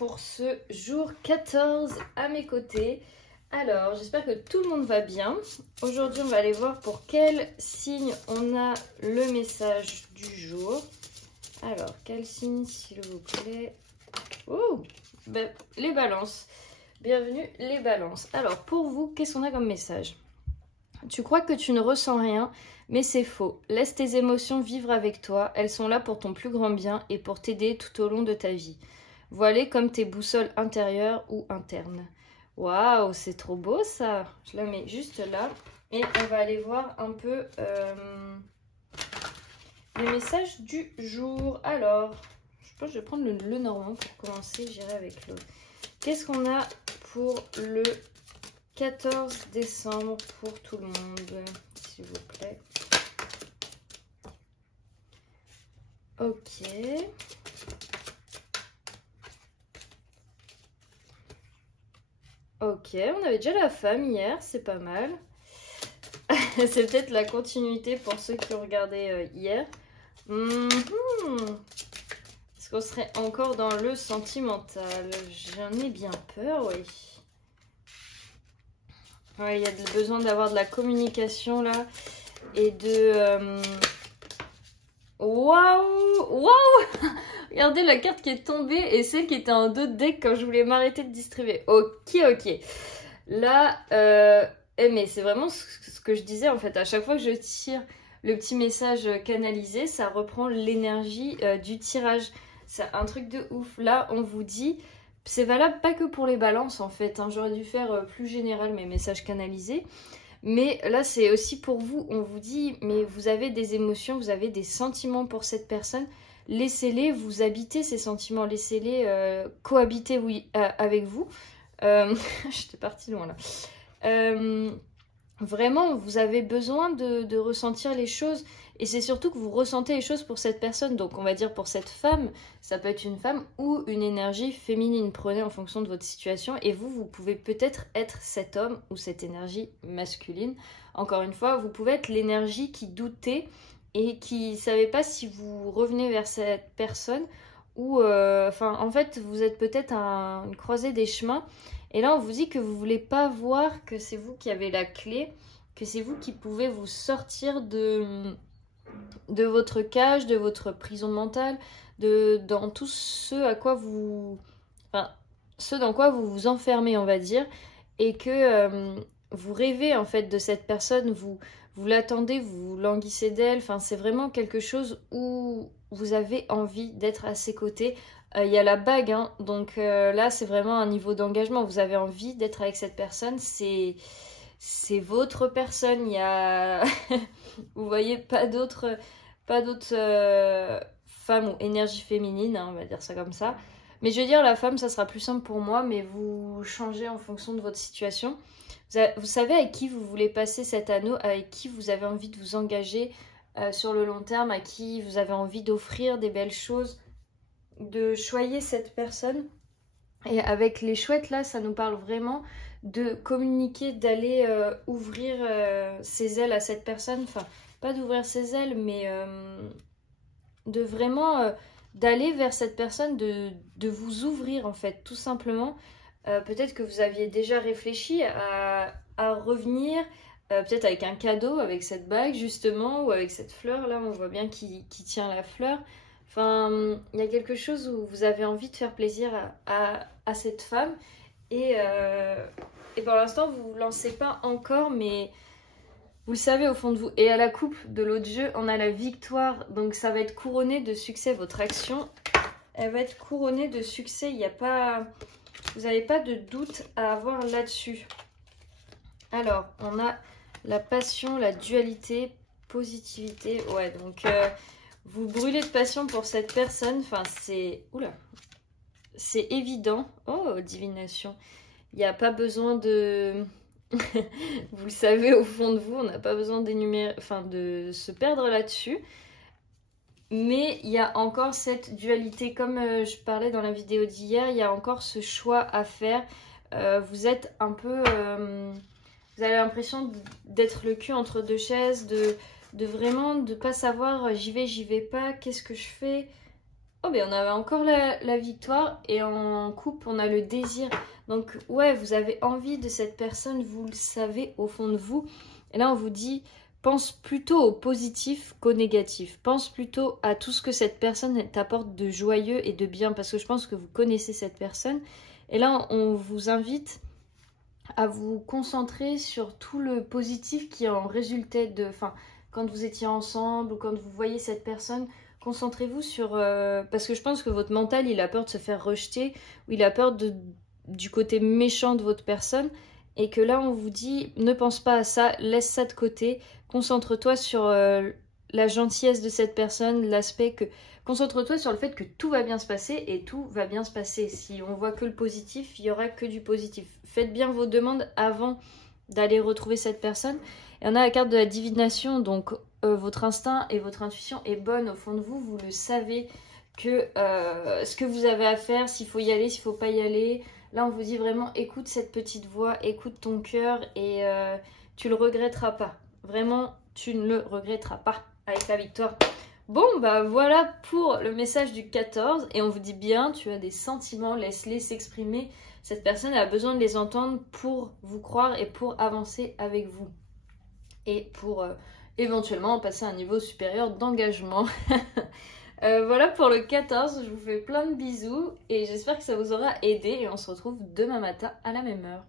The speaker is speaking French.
pour ce jour 14 à mes côtés. Alors, j'espère que tout le monde va bien. Aujourd'hui, on va aller voir pour quel signe on a le message du jour. Alors, quel signe, s'il vous plaît? Oh, ben, les balances. Bienvenue, les balances. Alors, pour vous, qu'est-ce qu'on a comme message? Tu crois que tu ne ressens rien, mais c'est faux. Laisse tes émotions vivre avec toi. Elles sont là pour ton plus grand bien et pour t'aider tout au long de ta vie. Voilées comme tes boussoles intérieures ou internes. Waouh, c'est trop beau ça. Je la mets juste là. Et on va aller voir un peu les messages du jour. Alors, je pense que je vais prendre le normand pour commencer. J'irai avec l'autre. Qu'est-ce qu'on a pour le 14 décembre pour tout le monde, s'il vous plaît? Ok. Ok, on avait déjà la femme hier, c'est pas mal. C'est peut-être la continuité pour ceux qui ont regardé hier. Est-ce qu'on serait encore dans le sentimental? J'en ai bien peur, oui. Ouais, il y a besoin d'avoir de la communication là. Et de... Waouh! Waouh! Regardez la carte qui est tombée et celle qui était en dos de deck quand je voulais m'arrêter de distribuer. Ok, ok. Là, mais c'est vraiment ce que je disais en fait. À chaque fois que je tire le petit message canalisé, ça reprend l'énergie du tirage. C'est un truc de ouf. Là, on vous dit, c'est valable pas que pour les balances en fait. Hein. J'aurais dû faire plus général mes messages canalisés. Mais là, c'est aussi pour vous. On vous dit, mais vous avez des émotions, vous avez des sentiments pour cette personne. Laissez-les vous habiter ces sentiments. Laissez-les cohabiter avec vous. J'étais partie loin là. Vraiment, vous avez besoin de ressentir les choses. Et c'est surtout que vous ressentez les choses pour cette personne. Donc, on va dire pour cette femme, ça peut être une femme ou une énergie féminine. Prenez en fonction de votre situation. Et vous pouvez peut-être être cet homme ou cette énergie masculine. Encore une fois, vous pouvez être l'énergie qui doutait et qui ne savait pas si vous revenez vers cette personne ou... en fait, vous êtes peut-être à une croisée des chemins. Et là, on vous dit que vous ne voulez pas voir que c'est vous qui avez la clé, que c'est vous qui pouvez vous sortir de votre cage, de votre prison mentale, dans tout ce à quoi vous... Enfin, ce dans quoi vous vous enfermez, on va dire, et que vous rêvez en fait de cette personne, vous l'attendez, vous languissez d'elle, enfin, c'est vraiment quelque chose où vous avez envie d'être à ses côtés. Il y a la bague, hein, donc là c'est vraiment un niveau d'engagement, vous avez envie d'être avec cette personne, c'est votre personne, il y a... vous voyez pas d'autres femmes ou énergie féminine, hein, on va dire ça comme ça. Mais je veux dire, la femme, ça sera plus simple pour moi, mais vous changez en fonction de votre situation. Vous savez avec qui vous voulez passer cet anneau, avec qui vous avez envie de vous engager sur le long terme, à qui vous avez envie d'offrir des belles choses, de choyer cette personne. Et avec les chouettes, là, ça nous parle vraiment de communiquer, d'aller ouvrir ses ailes à cette personne. Enfin, pas d'ouvrir ses ailes, mais de vraiment... d'aller vers cette personne, de vous ouvrir en fait, tout simplement. Peut-être que vous aviez déjà réfléchi à revenir, peut-être avec un cadeau, avec cette bague justement, ou avec cette fleur, là on voit bien qui tient la fleur. Enfin, il y a quelque chose où vous avez envie de faire plaisir à cette femme, et pour l'instant vous ne vous lancez pas encore, mais... vous le savez au fond de vous. Et à la coupe de l'autre jeu, on a la victoire. Donc ça va être couronné de succès. Votre action, elle va être couronnée de succès. Il n'y a pas... vous n'avez pas de doute à avoir là-dessus. Alors, on a la passion, la dualité, positivité. Ouais, donc vous brûlez de passion pour cette personne. Enfin, c'est... oula. C'est évident. Oh, divination. Il n'y a pas besoin de... vous le savez au fond de vous, on n'a pas besoin d'énumérer, enfin de se perdre là-dessus. Mais il y a encore cette dualité, comme je parlais dans la vidéo d'hier, il y a encore ce choix à faire. Vous êtes un peu... vous avez l'impression d'être le cul entre deux chaises, de vraiment de pas savoir j'y vais pas, qu'est-ce que je fais. Oh, mais on avait encore la victoire et en coupe, on a le désir. Donc, ouais, vous avez envie de cette personne, vous le savez au fond de vous. Et là, on vous dit, pense plutôt au positif qu'au négatif. Pense plutôt à tout ce que cette personne t'apporte de joyeux et de bien, parce que je pense que vous connaissez cette personne. Et là, on vous invite à vous concentrer sur tout le positif qui en résultait de... Enfin, quand vous étiez ensemble ou quand vous voyez cette personne... Concentrez-vous sur... parce que je pense que votre mental, il a peur de se faire rejeter, ou il a peur du côté méchant de votre personne, et que là, on vous dit, ne pense pas à ça, laisse ça de côté, concentre-toi sur la gentillesse de cette personne, l'aspect que... Concentre-toi sur le fait que tout va bien se passer, et tout va bien se passer. Si on voit que le positif, il y aura que du positif. Faites bien vos demandes avant d'aller retrouver cette personne. Et on a la carte de la divination, donc votre instinct et votre intuition est bonne au fond de vous, vous le savez que ce que vous avez à faire, s'il faut y aller, s'il faut pas y aller. Là, on vous dit vraiment, écoute cette petite voix, écoute ton cœur et tu le regretteras pas. Vraiment, tu ne le regretteras pas avec la victoire. Bon, bah voilà pour le message du 14 et on vous dit bien, tu as des sentiments, laisse-les s'exprimer. Cette personne a besoin de les entendre pour vous croire et pour avancer avec vous. Et pour éventuellement passer à un niveau supérieur d'engagement. Voilà pour le 14, je vous fais plein de bisous et j'espère que ça vous aura aidé et on se retrouve demain matin à la même heure.